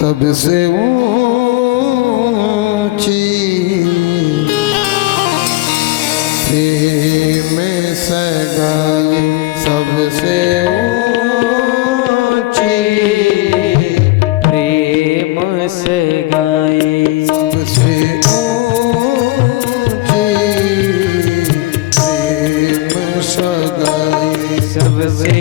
सबसे ऊंची प्रेम सगाई, सबसे ऊंची प्रेम सगाई, सबसे ऊंची प्रेम सगाई, सबसे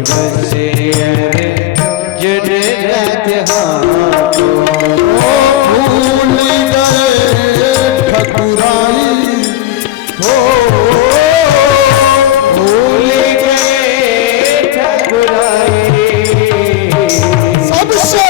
बसे अर्जुन रथ हाको भूल गए ठकुराई हो भूल गए ठकुराई सबसे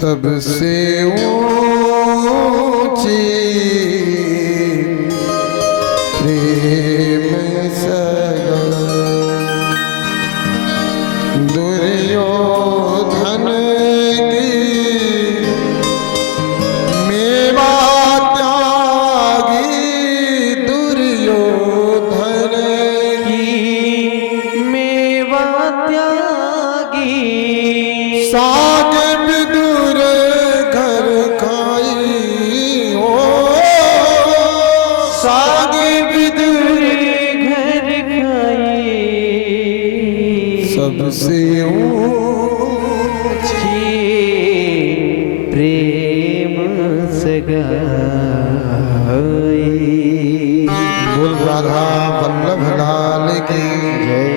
सबसे ऊंची प्रेम सगा दुर्योधन की मेवा त्यागी दुर्योधन की मेवा त्यागी साग विदुर घर खाई हो साग विदुर घर खाई सबसे ऊंची प्रेम सगाई। बोल राधा वल्लभ लाल की जय।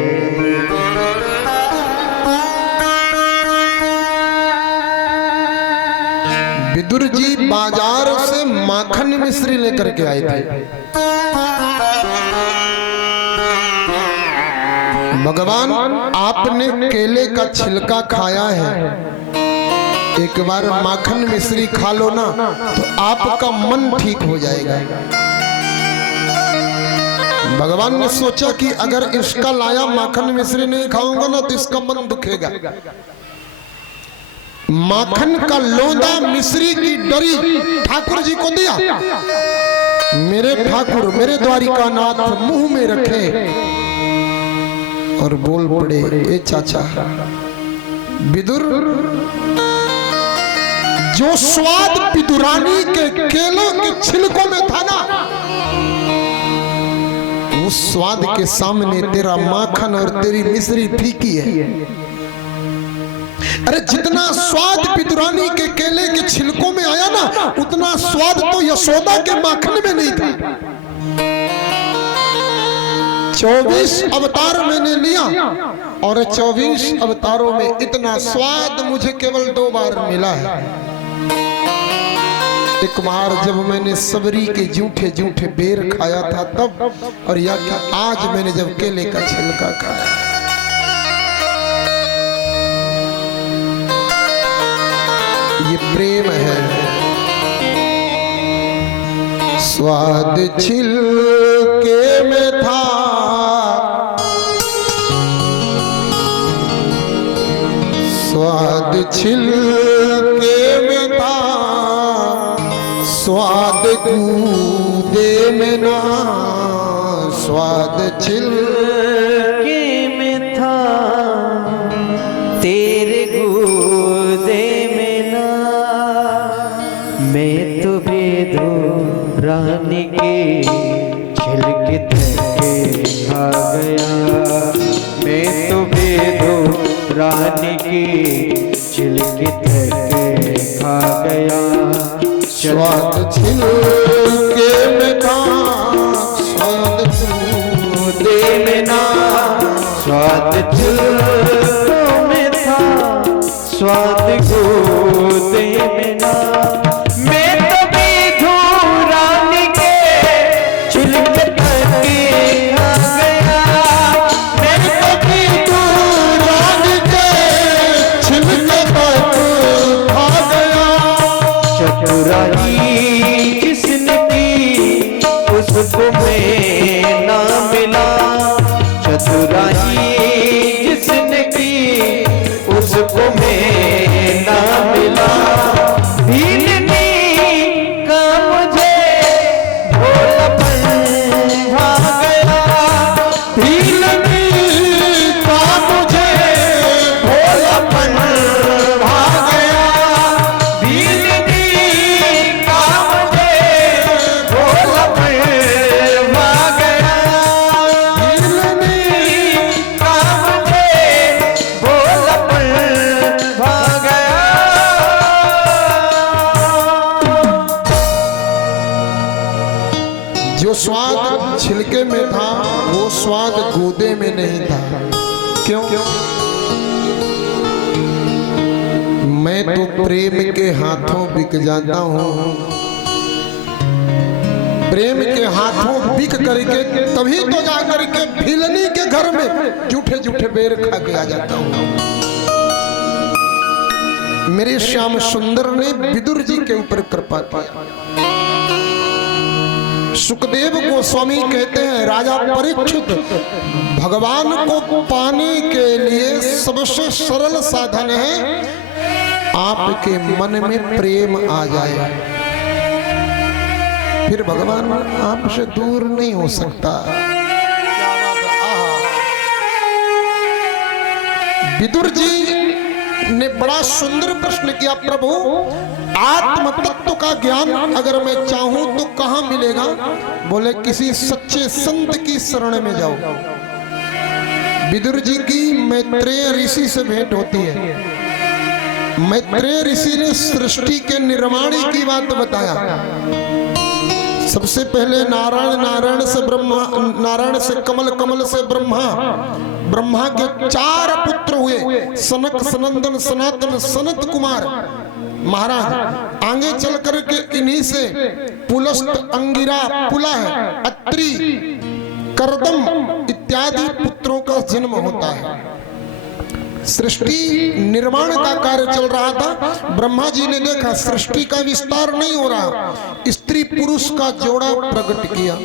विदुर जी बाजार से माखन मिश्री लेकर के आए थे। भगवान आपने केले का छिलका खाया है, एक बार माखन मिश्री खा लो ना तो आपका मन ठीक हो जाएगा। भगवान ने सोचा कि अगर इसका लाया माखन मिश्री नहीं खाऊंगा ना तो इसका मन दुखेगा। माखन का लोंदा मिश्री की डरी ठाकुर जी को दिया। मेरे ठाकुर मेरे द्वारिका नाथ मुंह में रखे और बोल पड़े, ए चाचा विदुर, जो स्वाद विदुरानी के केलों के छिलकों में था ना, उस स्वाद के सामने तेरा माखन और तेरी मिश्री फीकी है। अरे जितना स्वाद विदुरानी के केले के छिलकों में आया ना, उतना स्वाद तो यशोदा के माखन में नहीं था। 24 अवतार मैंने लिया और 24 अवतारों में इतना स्वाद मुझे केवल 2 बार मिला है। एक बार जब मैंने सबरी के जूठे जूठे बेर खाया था तब, और या कि आज मैंने जब केले का छिलका खाया। ये प्रेम है। स्वाद छिलके में था, स्वाद छिलके में था, स्वाद कूदे में ना, स्वाद छिलके में था, तेरे गोदे में ना। मैं तो बेदो रानी के छिलके थके खा गया। मैं तो बेदो रानी के छिलके थके खा गया। स्वाद छिलके में था, स्वाद कूदे में ना, स्वाद छिलकों में था, स्वाद कूदे में ना। मैं तो बेधू रानी के छिलके थके खा गया। मैं तो बेधू रानी के छिलके तक खा गया। चतुराई जिसने की उसको मैं ना मिला। चतुराई जिसने की उसको मैं ना मिला। भीलनी का मुझे भोलापन भा गया। भीलनी का मुझे भोलापन भा गया। भीलनी का मुझे भोलापन भा गया। भीलनी का मुझे भोलापन भा गया। जो स्वाद छिलके में था वो स्वाद गूदे में नहीं था। क्यों? मैं तो प्रेम के हाथों बिक जाता हूँ। प्रेम के हाथों बिक करके तभी तो जा करके भिलनी के घर में जूठे जूठे बेर खा के आ जाता हूँ। मेरे श्याम सुंदर ने विदुर जी के ऊपर कृपा किया। सुखदेव गोस्वामी कहते हैं, राजा परीक्षित, भगवान को पाने के लिए सबसे सरल साधन है आपके मन में प्रेम आ जाए, फिर भगवान आपसे दूर नहीं हो सकता। विदुर जी ने बड़ा सुंदर प्रश्न किया, प्रभु आत्म तत्व का ज्ञान अगर मैं चाहूं तो कहां मिलेगा? बोले किसी सच्चे संत की शरण में जाओ। विदुर जी की मैत्रेय ऋषि से भेंट होती है। मैत्रेय ऋषि ने सृष्टि के निर्माण की बात बताया। सबसे पहले नारायण, नारायण से ब्रह्मा, नारायण से कमल, कमल से ब्रह्मा, ब्रह्मा के 4 पुत्र हुए, सनक, सनंदन, सनातन, सनत कुमार महाराज। आगे चल करके इन्हीं से पुलस्त, अंगिरा, पुलह, अत्रि, करदम इत्यादि पुत्रों का जन्म होता है। सृष्टि निर्माण का कार्य चल रहा था। ब्रह्मा जी ने देखा सृष्टि का विस्तार नहीं हो रहा, स्त्री पुरुष का जोड़ा प्रकट किया।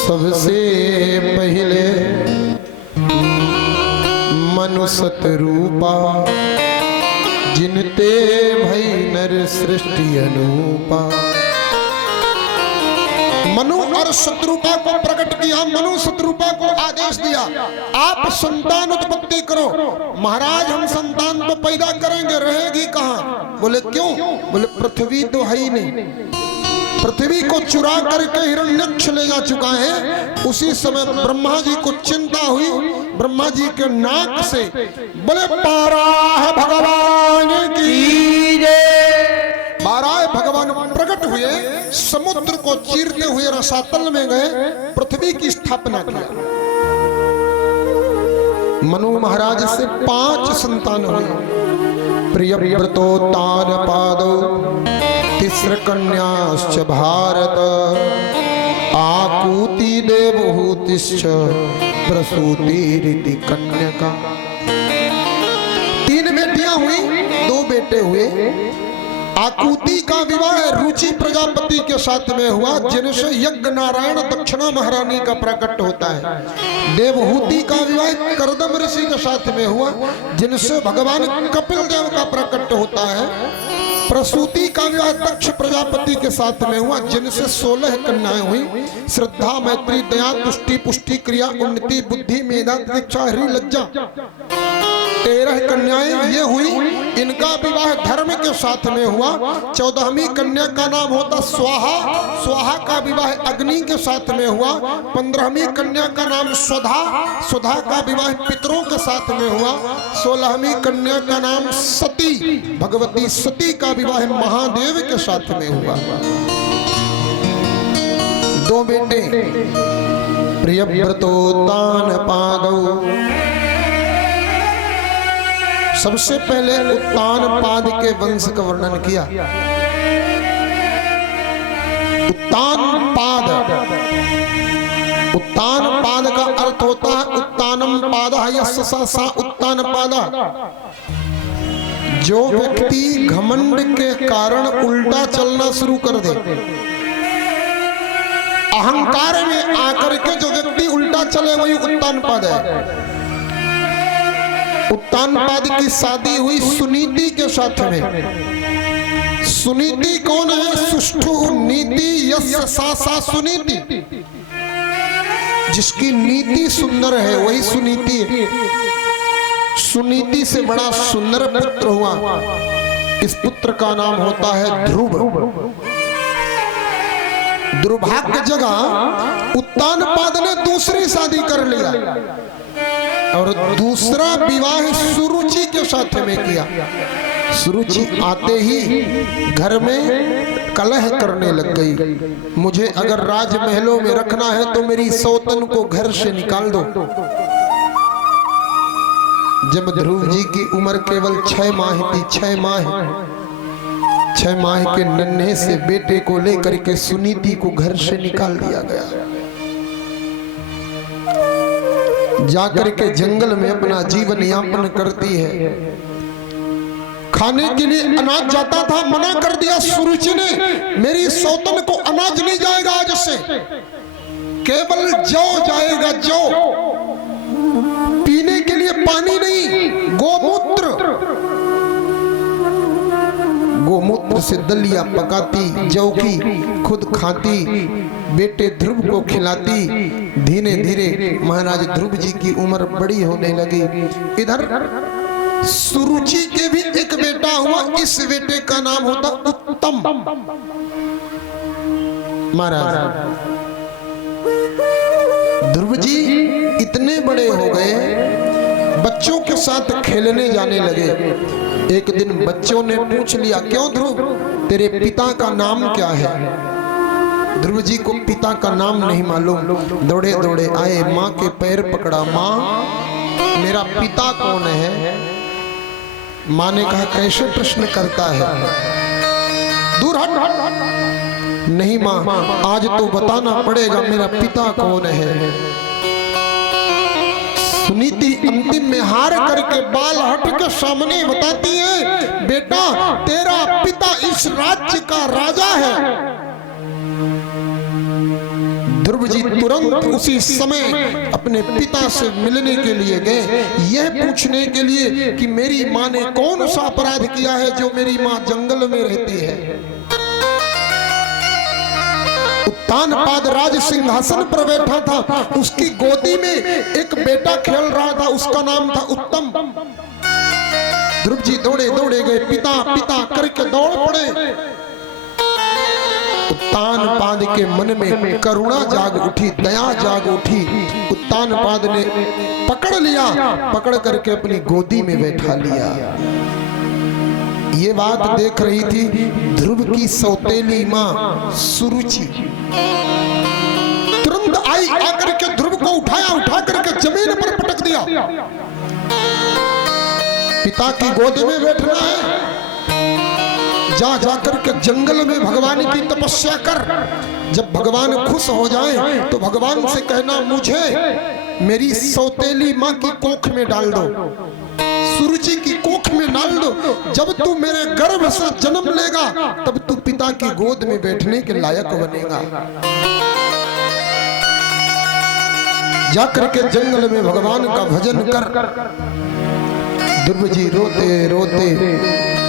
सबसे पहले मनुष्य रूपा, जिनते भई नर सृष्टि अनूपा। मनु और शत्रुपा को प्रकट किया। मनु शत्रुपा को आदेश दिया, आप संतान उत्पत्ति करो। महाराज हम संतान तो पैदा करेंगे, रहेगी कहाँ? बोले क्यों? बोले पृथ्वी तो है ही नहीं। पृथ्वी को चुरा करके हिरण्यक्ष ले जा चुका है। उसी समय ब्रह्मा जी को चिंता हुई। ब्रह्मा जी के नाक से बोले पारा है भगवान की जय। बारह भगवान प्रकट हुए, समुद्र को चीरते हुए रसातल में गए, पृथ्वी की स्थापना किया। मनु महाराज से 5 संतान हुए। प्रियव्रतोत्तान पादो, तिस्र कन्याश्च भारत। आकूति देवहूतिश्च प्रसूति रीति कन्यका। 3 बेटियां हुई, 2 बेटे हुए। आकुति का विवाह रुचि प्रजापति के साथ में हुआ, जिनसे यज्ञ नारायण दक्षिणा महारानी का प्रकट होता है। देवहूति का विवाह करदम ऋषि के साथ में हुआ, जिनसे भगवान कपिल देव का प्रकट होता है। प्रसूति का विवाह दक्ष प्रजापति के साथ में हुआ, जिनसे 16 कन्याएं हुई। श्रद्धा, मैत्री, दया, तुष्टि, पुष्टि, क्रिया, उन्नति, बुद्धि, मेधा, दीक्षा, हरि, लज्जा, 13 कन्याएं ये हुई। इनका विवाह धर्म के साथ में हुआ। 14वीं कन्या का नाम होता स्वाहा। स्वाहा का विवाह अग्नि के साथ में हुआ। 15वीं कन्या का नाम स्वधा। स्वधा का विवाह पितरों के साथ में हुआ। 16वीं कन्या का नाम सती। भगवती सती का विवाह महादेव के साथ में हुआ। 2 बेटे प्रियव्रतोत्तान पादौ। सबसे पहले उत्तान पाद के वंश का वर्णन किया। उत्तान पाद, उत्तान पाद का अर्थ होता है उत्तानम पादः यस्य सा उत्तान पादा। जो व्यक्ति घमंड के कारण उल्टा चलना शुरू कर दे, अहंकार में आकर के जो व्यक्ति उल्टा चले वही उत्तान पाद है। उत्तान पाद की शादी हुई सुनीति के साथ में। सुनीति कौन है? सुष्ठु नीति यस्य सा सुनीति। जिसकी नीति सुंदर है वही सुनीति है। सुनीति से बड़ा सुंदर पुत्र हुआ। इस पुत्र का नाम होता है ध्रुव। दुर्भाग्य जगह उत्तान पाद ने दूसरी शादी कर लिया और दूसरा विवाह सुरुचि के साथ में किया। सुरुचि आते ही घर में कलह करने लग गई। मुझे अगर राजमहलों में रखना है तो मेरी सौतन को घर से निकाल दो। जब ध्रुव जी की उम्र केवल 6 माह थी, 6 माह के नन्हे से बेटे को लेकर के सुनीति को घर से निकाल दिया गया। जाकर के जंगल में अपना जीवन यापन करती है। खाने के लिए अनाज जाता था, मना कर दिया सुरुचि ने, मेरी सौतन को अनाज नहीं जाएगा आज से, केवल जौ जाएगा, जौ। पीने के लिए पानी नहीं, गोमूत्र। गोमूत्र से दलिया पकाती, जौ की खुद खाती, बेटे ध्रुव को खिलाती। धीरे धीरे महाराज ध्रुव जी की उम्र बड़ी होने लगी। इधर सुरुचि के भी एक बेटा हुआ। इस बेटे का नाम होता उत्तम। महाराज ध्रुव जी इतने बड़े हो गए, बच्चों के साथ खेलने जाने लगे। एक दिन बच्चों ने पूछ लिया, क्यों ध्रुव, तेरे पिता का नाम क्या है? ध्रुव जी को पिता का नाम नहीं मालूम। दौड़े दौड़े आए, माँ के पैर पकड़ा, माँ मेरा पिता कौन है? माँ ने कहा, कैसे प्रश्न करता है, दूर हट। नहीं माँ, आज तो बताना पड़ेगा मेरा पिता कौन है। सुनीति अंतिम में हार करके बाल हट के सामने बताती है, बेटा तेरा पिता इस राज्य का राजा है। ध्रुव जी तुरंत उसी समय अपने पिता से मिलने के लिए गए, यह पूछने के लिए कि मेरी माँ ने कौन सा अपराध किया है जो मेरी माँ जंगल में रहती है। उत्तान पाद राज सिंहासन पर बैठा था, उसकी गोदी में एक बेटा खेल रहा था, उसका नाम था उत्तम। ध्रुव जी दौड़े दौड़े गए, पिता पिता करके दौड़ पड़े। उत्तान पाद के मन में करुणा जाग उठी, दया जाग उठी। उत्तान पाद ने पकड़ लिया, पकड़ करके अपनी गोदी में बैठा लिया। ये बात देख रही थी ध्रुव की सौतेली माँ सुरुचि। तुरंत आई, आकर के ध्रुव को उठाया, उठा करके जमीन पर पटक दिया। पिता की गोद में बैठना है, जा जाकर के जंगल में भगवान की तपस्या कर। जब भगवान खुश हो जाए तो भगवान से कहना, मुझे मेरी सौतेली माँ की कोख में डाल दो। सुरुचि की कोख कोख में डाल दो। जब तू मेरे गर्भ से जन्म लेगा तब तू पिता की गोद में बैठने के लायक बनेगा। जाकर के जंगल में भगवान का भजन कर। ध्रुव जी रोते रोते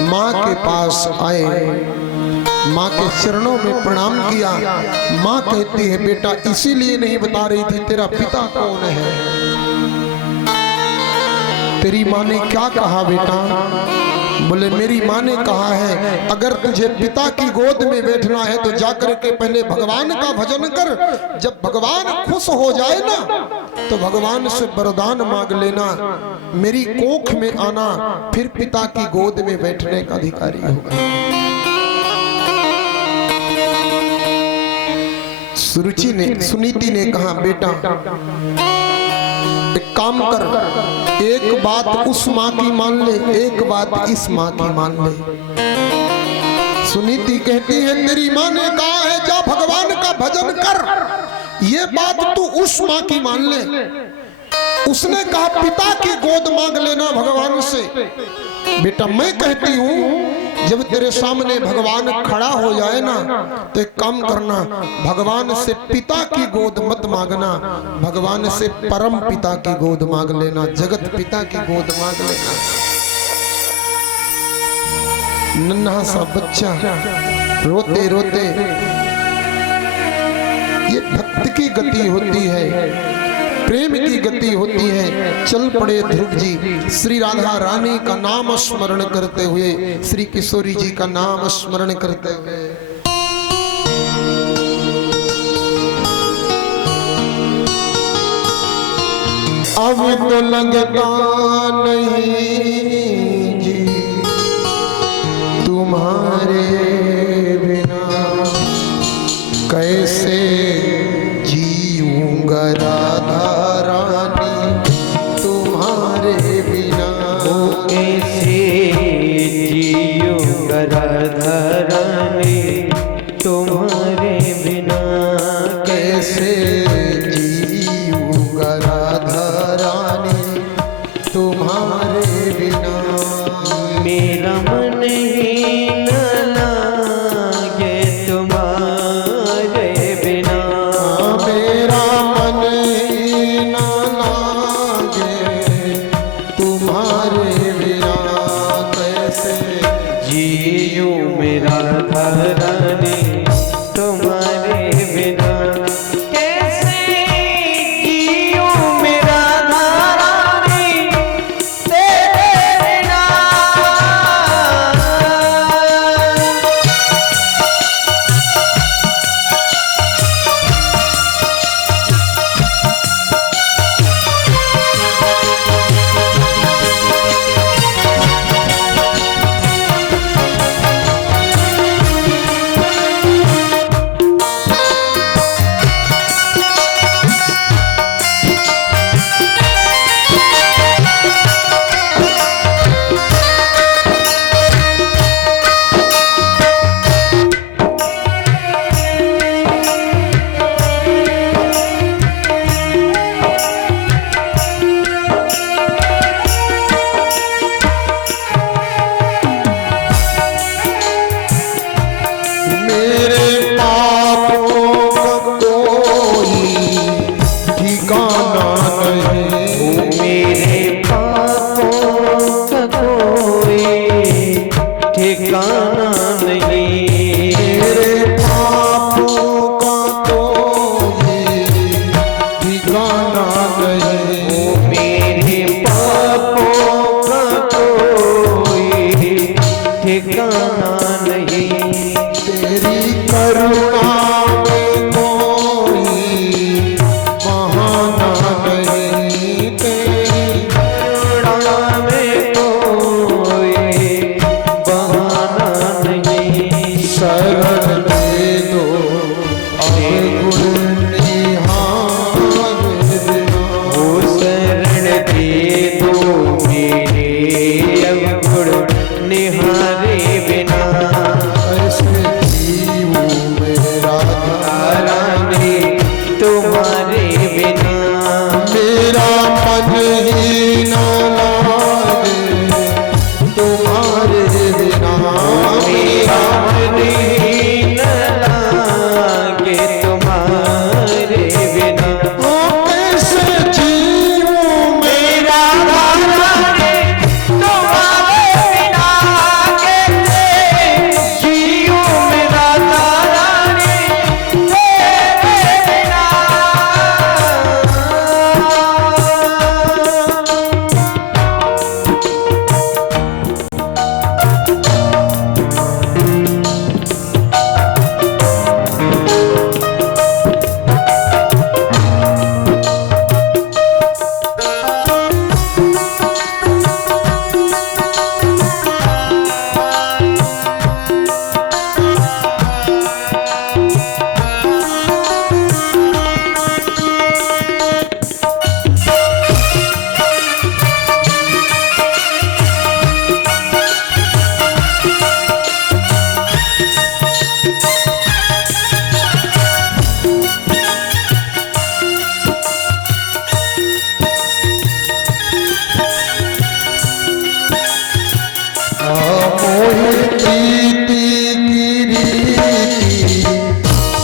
माँ के पास आए, माँ के चरणों में प्रणाम किया। माँ कहती है बेटा इसीलिए नहीं बता रही थी तेरा पिता कौन है। तेरी माँ ने क्या कहा बेटा? बोले मेरी माँ ने कहा है अगर तुझे पिता की गोद में बैठना है तो जाकर के पहले भगवान का भजन कर। जब भगवान खुश हो जाए ना तो भगवान से वरदान मांग लेना, मेरी कोख में आना, फिर पिता की गोद में बैठने का अधिकारी होगा। सुनीति ने कहा बेटा एक काम कर, एक बात उस माँ की मान ले, एक बात इस माँ की मान ले। सुनीति कहती है तेरी माँ ने कहा है जा भगवान का भजन कर, ये बात तू उस माँ की मान ले। उसने कहा पिता की गोद मांग लेना भगवान से। बेटा मैं कहती हूँ जब तेरे सामने भगवान खड़ा हो जाए ना तो एक काम करना, भगवान से पिता की गोद मत मांगना, भगवान से परम पिता की गोद मांग लेना, जगत पिता की गोद मांग लेना। नन्हा सा बच्चा रोते रोते, ये भक्त की गति होती है, प्रेम की गति होती है। चल पड़े ध्रुव जी श्री राधा रानी का नाम स्मरण करते हुए, श्री किशोरी जी का नाम स्मरण करते हुए। अब तो लगता नहीं जी तुम्हारे बिना, कैसे जीऊंगा राधा रानी तुम्हारे बिना। कैसे जीऊंगा राधा रानी तुम्हारे बिना, कैसे जीऊंगा राधा रानी तुम्हारे बिना। मेरा मन ही न लागे तुम्हारे बिना, मेरा मन ही न लागे तुम्हारे बिना। कैसे जीऊं मेरा रानी तुम्हारे बिना, कैसे जीऊं मेरा रानी तेरे बिना।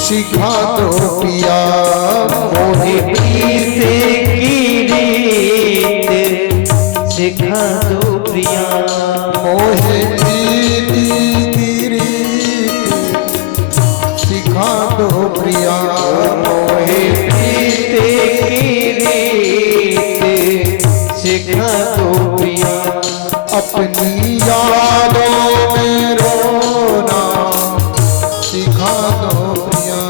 सिखा दो पिया मोहे प्रीत की रीत सिखा दो प्रिया मोहे प्रीति की रीत सिखा दो प्रिया मोहे प्रीत की रीत सिखा दो प्रिया अपनी यादों में रोना सिखा दो प्रिया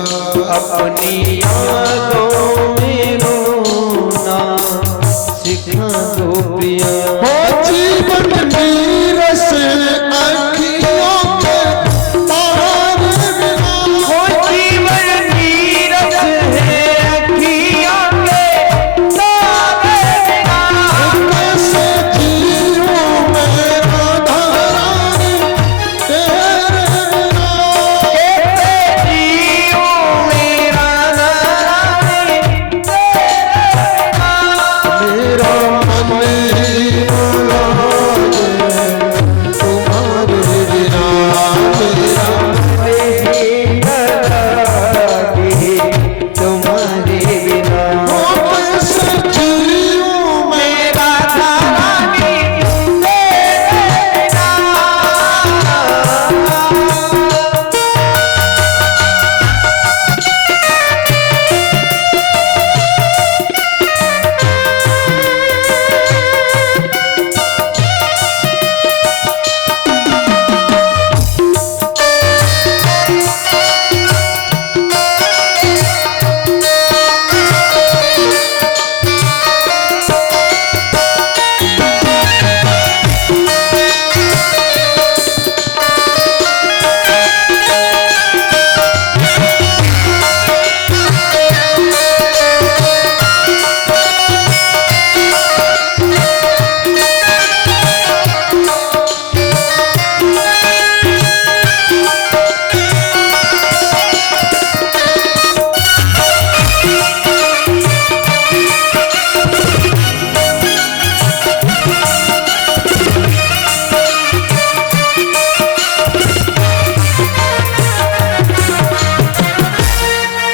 अपनी यादों में रोना सिखा दो प्रिया हो जीवन नीर से अखियों के तार बिना हो जीवन नीरस है अखियों के तारे बिना कैसे जीऊं मैं राधारानी तेरे बिना कैसे जीऊं मेरा नारायण तेरे बिना मेरा मन ही न लागे तुम्हारे बिना मेरा तुम्हारे बिना हो कैसे जीऊं मैं मेरा नारायण तेरे बिना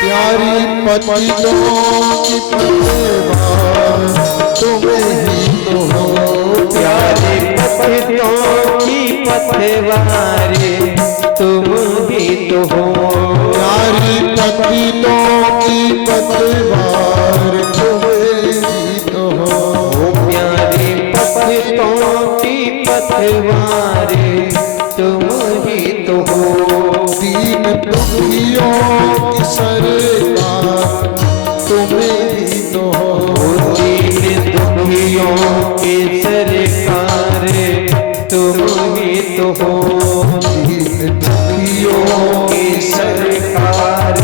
प्यारी पतियों की पतवार तुम्हें ही तो हो प्यारे पतियों की पतवारे तुम ही तो हो प्यारी पतियों की पतवार तुम्हें ही तो हो प्यारे पतियों की पतवारे तुम ही तो हो दीन दुखियों की सरकार तुम्हें ही तो हो दीन दुखियों के सरकार तुम ही तो हो दीन दुखियों के सरकार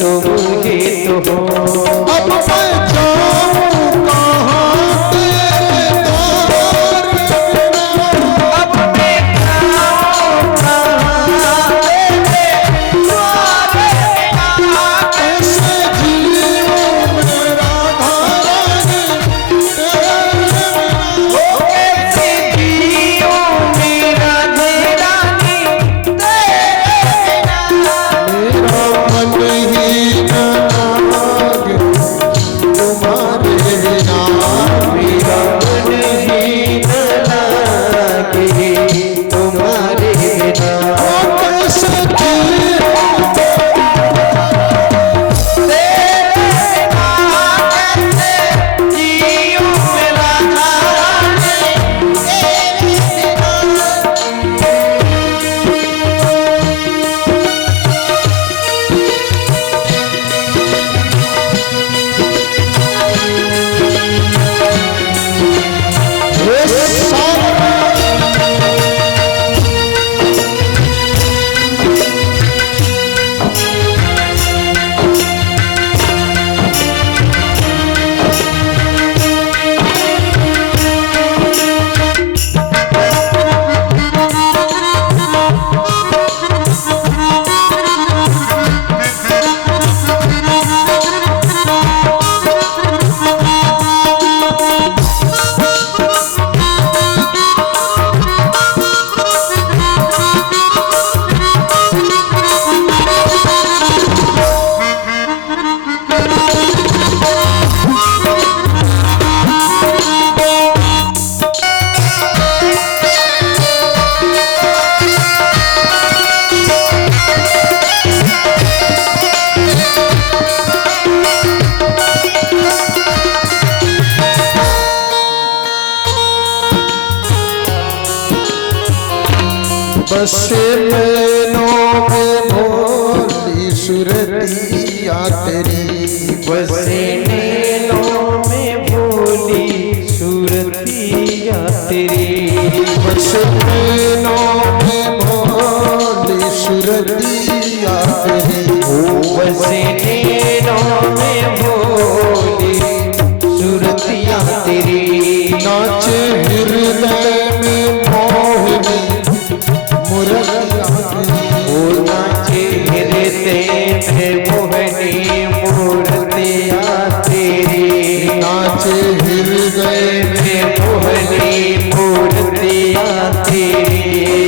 तुम ही तो हो अब मैं जाऊं कहाँ तेरे द्वार बिना अब मैं जाऊं कहाँ तेरे द्वारे बिना कैसे जीऊं मैं राधारानी तेरे बिना कैसे जीऊं मेरा रानी तेरे बिना मेरा बसे नैनों में भोली सुरतिया तेरी, बसे नैनों में भोली सूरतिया तेरी, बसे नैनों में भोली सुरतिया तेरी, बसे नैनों में भोली सूरतिया तेरी, नाचे हृदय में मोहिनी मुरतिया तेरी, ओ नाचे हृदय में मोहनी मूर्तिया तेरी, नाचे हृदय में मोहनी मूर्तिया तेरी,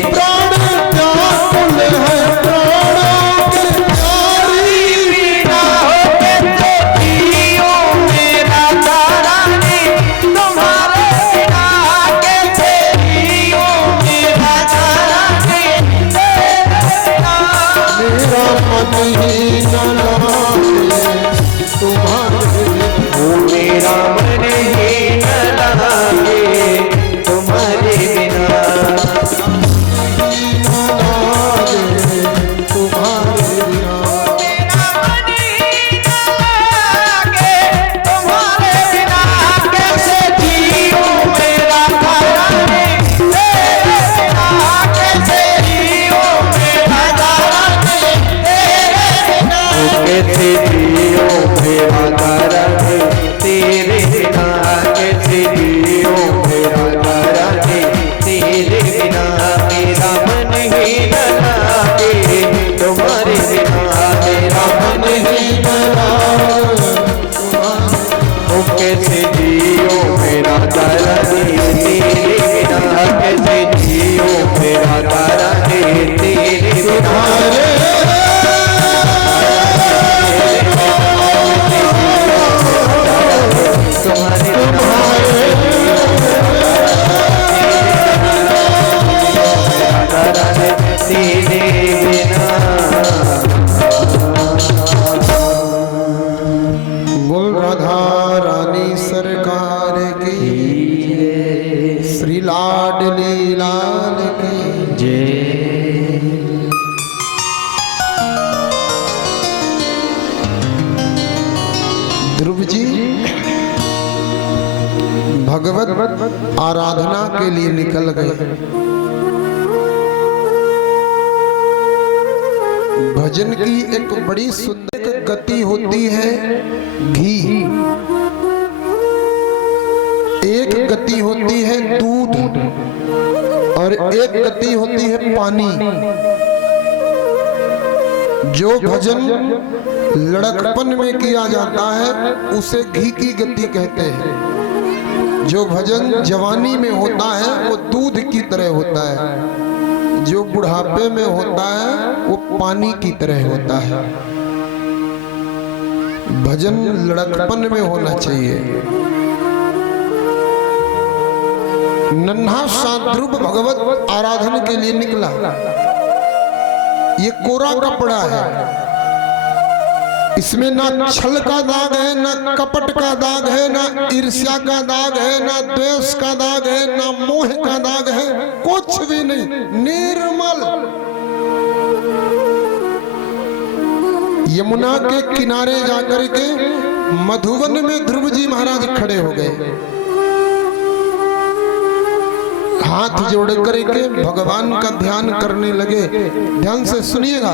प्राण व्याकुल है प्राणों के प्यारी, बिना होके तो जियो मेरा तारानी, तुम्हारे बिना कैसे जियो मेरा तारानी, तेरे बिना मेरा मन ही न लागे तुम्हारे बिना, ओ मेरा मन ही न लागे तुम्हारे बिना, न लागे तुम्हारे बिना, मेरा मन ही न लागे तुम्हारे बिना, कैसे जियो मेरा तारानी, तेरे बिना कैसे जियो मेरा तारानी, तेरे बिना कैसे जियो मेरा तारानी, तेरे बिना कैसे जियो मेरा तारानी, तेरे बिना मेरा मन ही न लागे तुम्हारे बिना, मेरा मन ही न लागे ओ कैसे जियो मेरा तारानी, तेरे बिना कैसे जियो मेरा तारानी, तेरे बिना तुम्हारे तेरे बिना। बोल राधा रानी सरकार की, श्री लाडली लाल की जय। ध्रुव जी भगवत आराधना के लिए निकल गए। भजन की एक बड़ी सुंदर गति होती है घी, एक गति होती है दूध और एक गति होती है पानी। जो भजन लड़कपन में किया जाता है उसे घी की गति कहते हैं। जो भजन जवानी में होता है वो दूध की तरह होता है। जो बुढ़ापे में होता है वो पानी की तरह होता है। भजन लड़कपन में होना चाहिए। नन्हा सा ध्रुव भगवत आराधन के लिए निकला। ये कोरा कपड़ा है, इसमें ना छल का दाग है, ना कपट का दाग है, ना ईर्ष्या का दाग है, ना द्वेष का दाग है, ना मोह का दाग है, कुछ भी नहीं, निर्मल। यमुना के किनारे जाकर के मधुवन में ध्रुव जी महाराज खड़े हो गए। हाथ जोड़ करके भगवान का ध्यान करने लगे। ध्यान से सुनिएगा,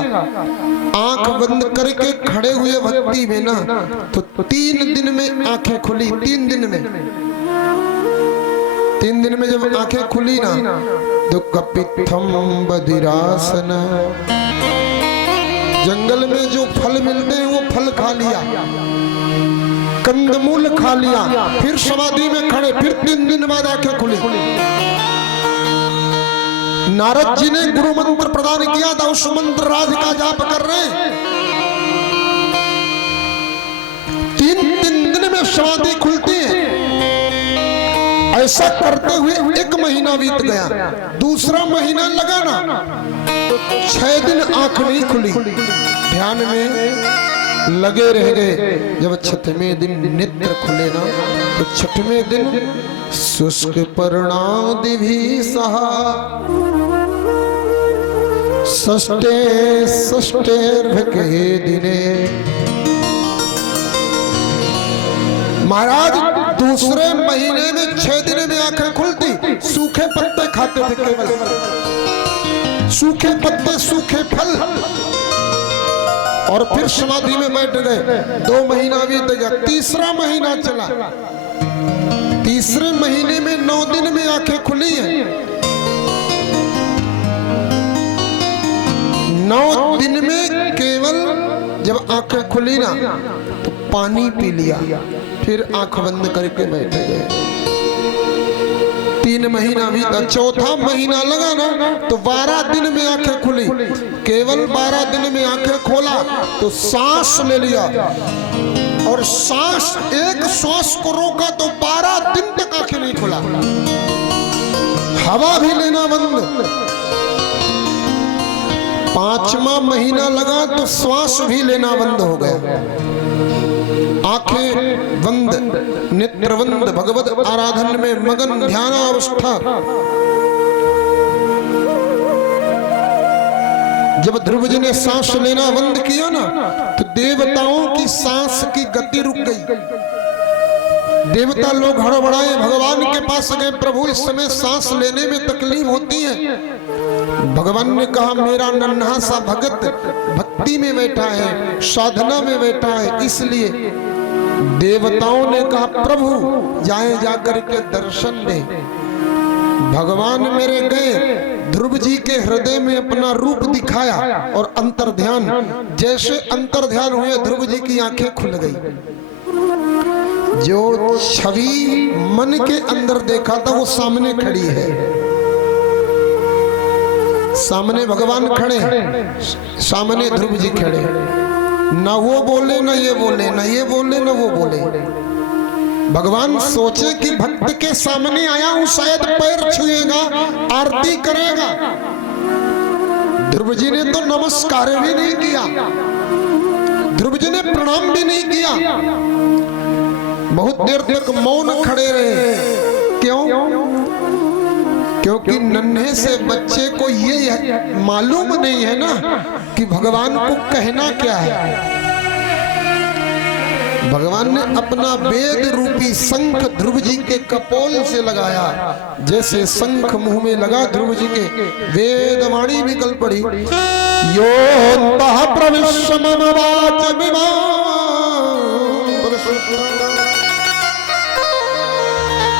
आंख बंद करके खड़े हुए भक्ति में ना तो 3 दिन में आंखें खुली। 3 दिन में, 3 दिन में जब आंखें खुली ना तो कपित्थम बदिरासन, जंगल में जो फल मिलते हैं वो फल खा लिया, कंदमूल खा लिया, फिर समाधि में खड़े, फिर 3 दिन बाद आंखें खुली। नारद जी ने गुरु मंत्र प्रदान किया था, उस मंत्र राज का जाप कर रहे हैं। 3 दिन में समाधि खुलती है। ऐसा करते हुए 1 महीना बीत गया। दूसरा महीना लगा ना तो 6 दिन आंख नहीं खुली, ध्यान में लगे रह गए। जब 6वें दिन नेत्र खुले ना तो 6वें दिन शुष्क पर्णादि भी सहा, षष्ठे षष्ठेर्भके दिने। महाराज दूसरे महीने में 6 दिन में आंखें खुलती, सूखे पत्ते खाते थे, केवल सूखे पत्ते सूखे फल, और फिर समाधि में बैठ गए। 2 महीना बीत गया, तीसरा महीना चला। तीसरे महीने में 9 दिन में आंखें खुली हैं। 9 दिन में केवल जब आंखें खुली ना तो पानी पी लिया, फिर आंख बंद करके बैठ गए। 3 महीना बीता, चौथा महीना लगा ना तो 12 दिन में आंखें खुली। केवल 12 दिन में आंखें खोला तो सांस ले लिया, और सांस, एक श्वास को रोका तो 12 दिन तक आंखें नहीं खुला। हवा भी लेना बंद। 5वां महीना लगा तो श्वास भी लेना बंद हो गया। आंखें बंद, नेत्र बंद, भगवत आराधन में मगन, ध्यानावस्था। जब ध्रुव जी ने सांस लेना बंद किया ना तो देवताओं की सांस की गति रुक गई। देवता लोग हड़बड़ाए, भगवान के पास गए, प्रभु इस समय सांस लेने में तकलीफ होती है। भगवान ने कहा मेरा नन्हा सा भगत भक्ति में बैठा है, साधना में बैठा है, इसलिए। देवताओं ने कहा प्रभु जाए जाकर के दर्शन दे। भगवान मेरे गए, ध्रुव जी के हृदय में अपना रूप दिखाया और अंतर्ध्यान। जैसे अंतर्ध्यान हुए ध्रुव जी की आंखें खुल गई। जो छवि मन के अंदर देखा था वो सामने खड़ी है। सामने भगवान खड़े, सामने ध्रुव जी खड़े। ना वो बोले ना ये बोले, ना ये बोले ना वो बोले। भगवान सोचे कि भक्त के सामने आया हूं, शायद पैर छुएगा, आरती करेगा। ध्रुव जी ने तो नमस्कार भी नहीं किया, ध्रुव जी ने प्रणाम भी नहीं किया। बहुत देर तक मौन खड़े रहे। क्यों? क्योंकि नन्हे से बच्चे को ये मालूम नहीं है ना कि भगवान को कहना क्या है। भगवान ने अपना वेद रूपी शंख ध्रुव जी के कपोल से लगाया। जैसे शंख मुंह में लगा ध्रुव जी के, वेदवाणी निकल पड़ी। योऽन्तः प्रविश्य मम वाचमिमां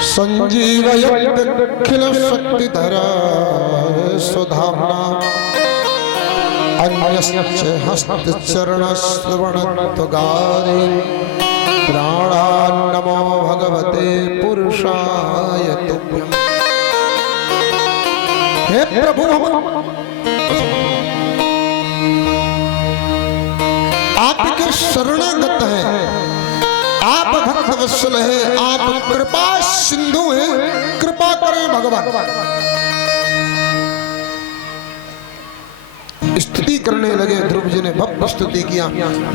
संजीवयत्यखिल शक्तिधरा सुधाम्ना अन्यस्य हस्तचरणश्रवणत्वगादि प्राणान् नमो भगवते पुरुषाय तुभ्यम्। हे प्रभु, आपके शरणागत हैं, आप भक्त वत्सल हैं, आप कृपा सिंधु हैं, कृपा करें भगवान। स्तुति करने लगे ध्रुव जी ने, भव्य स्तुति किया।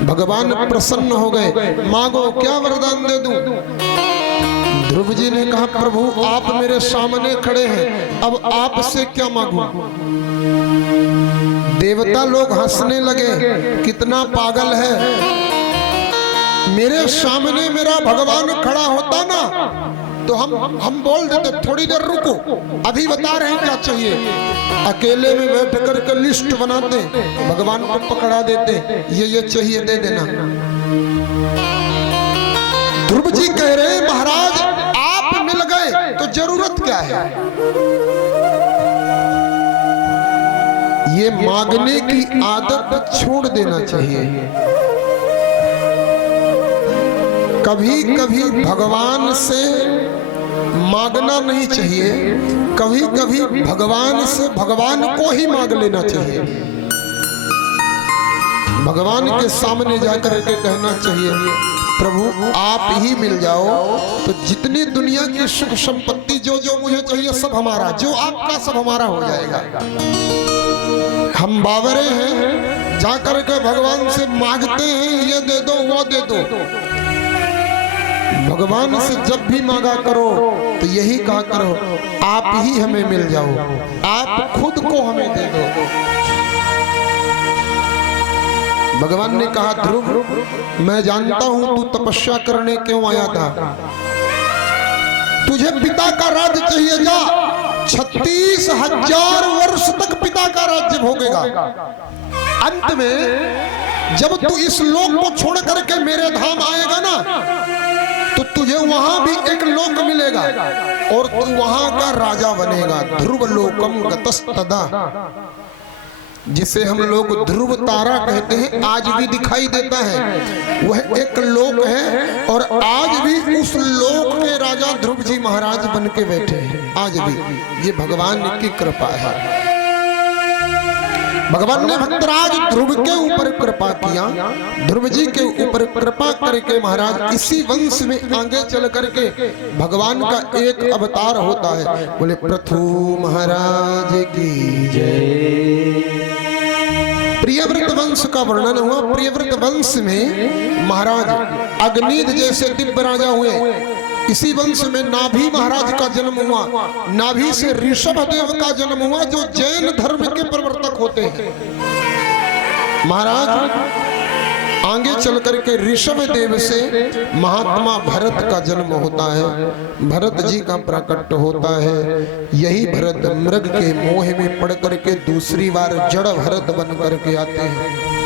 भगवान प्रसन्न हो गए। मांगो, क्या वरदान दे दूं? ध्रुव जी ने कहा प्रभु आप मेरे सामने खड़े हैं, अब आपसे क्या मांगूं? देवता लोग हंसने लगे, कितना पागल है। मेरे सामने मेरा भगवान खड़ा होता ना तो हम बोल देते थोड़ी देर रुको, अभी बता रहे हैं क्या चाहिए। अकेले में बैठ करके लिस्ट बनाते, भगवान को पकड़ा देते, ये चाहिए दे देना। ध्रुव जी कह रहे महाराज आप मिल गए तो जरूरत क्या है? ये मांगने की आदत छोड़ देना चाहिए। कभी कभी भगवान से मांगना नहीं चाहिए, कभी कभी भगवान से भगवान को ही मांग लेना चाहिए। भगवान के सामने जाकर के कहना चाहिए प्रभु आप ही मिल जाओ तो जितनी दुनिया की सुख संपत्ति जो जो मुझे चाहिए सब हमारा, जो आपका सब हमारा हो जाएगा। हम बावरे हैं, जाकर के भगवान से मांगते हैं ये दे दो वो दे दो। भगवान से जब भी मांगा करो तो यही कहा करो आप ही हमें मिल जाओ, आप खुद को हमें दे दो। भगवान ने कहा ध्रुव, मैं जानता हूं तू तपस्या करने क्यों आया था। तुझे पिता का राज्य चाहिए, जा 36,000 वर्ष तक पिता का राज्य भोगेगा। अंत में जब तू इस लोक को छोड़ करके मेरे धाम आएगा ना, तो तुझे वहां भी एक लोक मिलेगा और तू वहां का राजा बनेगा। ध्रुव लोकम गतस्तदा, जिसे हम लोग ध्रुव तारा कहते हैं, आज भी दिखाई देता है। वह एक लोक है और आज भी उस लोक के राजा ध्रुव जी महाराज बन के बैठे हैं। आज भी ये भगवान की कृपा है। भगवान ने भक्तराज ध्रुव के ऊपर कृपा किया, ध्रुव जी के ऊपर कृपा करके महाराज इसी वंश में आगे चल करके भगवान का एक अवतार होता है। बोले पृथु महाराज की जय। प्रियव्रत वंश का वर्णन हुआ। प्रियव्रत वंश में महाराज अग्निद जैसे दिव्य राजा हुए। इसी वंश में नाभि महाराज का जन्म हुआ। नाभि से ऋषभ देव का जन्म हुआ, जो जैन धर्म के प्रवर्तक होते हैं। महाराज आगे चल करके ऋषभ देव से महात्मा भरत का जन्म होता है। भरत जी का प्राकट्य होता है। यही भरत मृग के मोह में पड़ करके दूसरी बार जड़ भरत बन करके आते हैं।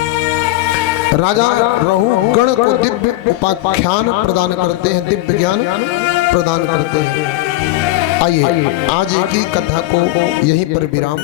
राजा रहु गण को दिव्य उपाख्यान प्रदान करते हैं, दिव्य ज्ञान प्रदान करते हैं। आइए आज की कथा को यहीं पर विराम।